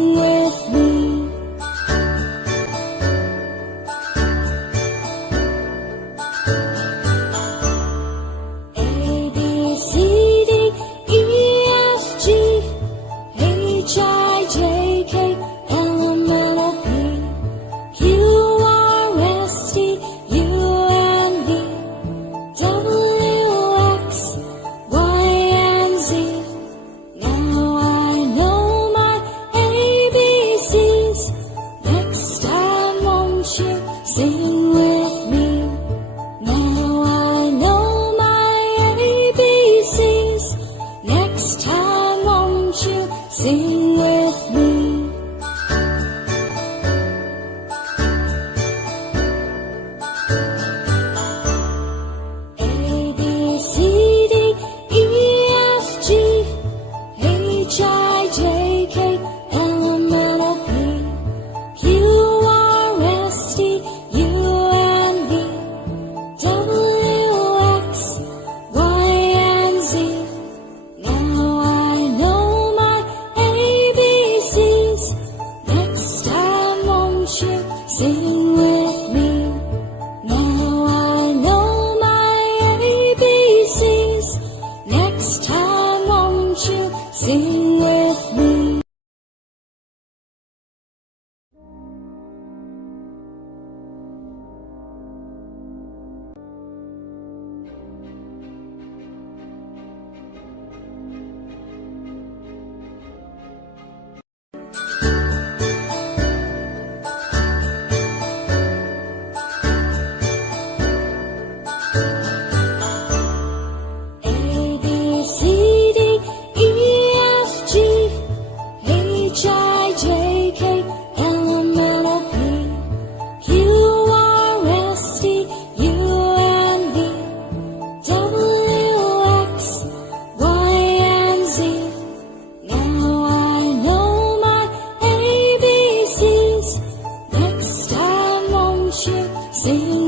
Sing with me. A, B, C, D, E, F, G, H, I, J, K, L, M, N, O, P, Q, R, S, T, U, N, V, W, X, Y, and Z. Now I know my ABCs. Next time, won't you sing with me? Now I know my ABCs. Next time, won't you sing with me? A, B, C, D, E, F, G, H, I, J, K, L, M, N, O, P, Q, R, S, T, U, N, V, W, X, Y, and Z. Now I know my ABCs. Next time, won't you sing with me? Now I know my ABCs. Next time, won't you sing with me? A, B, C, D, E, F, G, H, I, J, K, L, M, N, O, P, Q, R, S, T, U, N, V, W, X, Y, and Z. Now I know my ABCs. Next time, won't you sing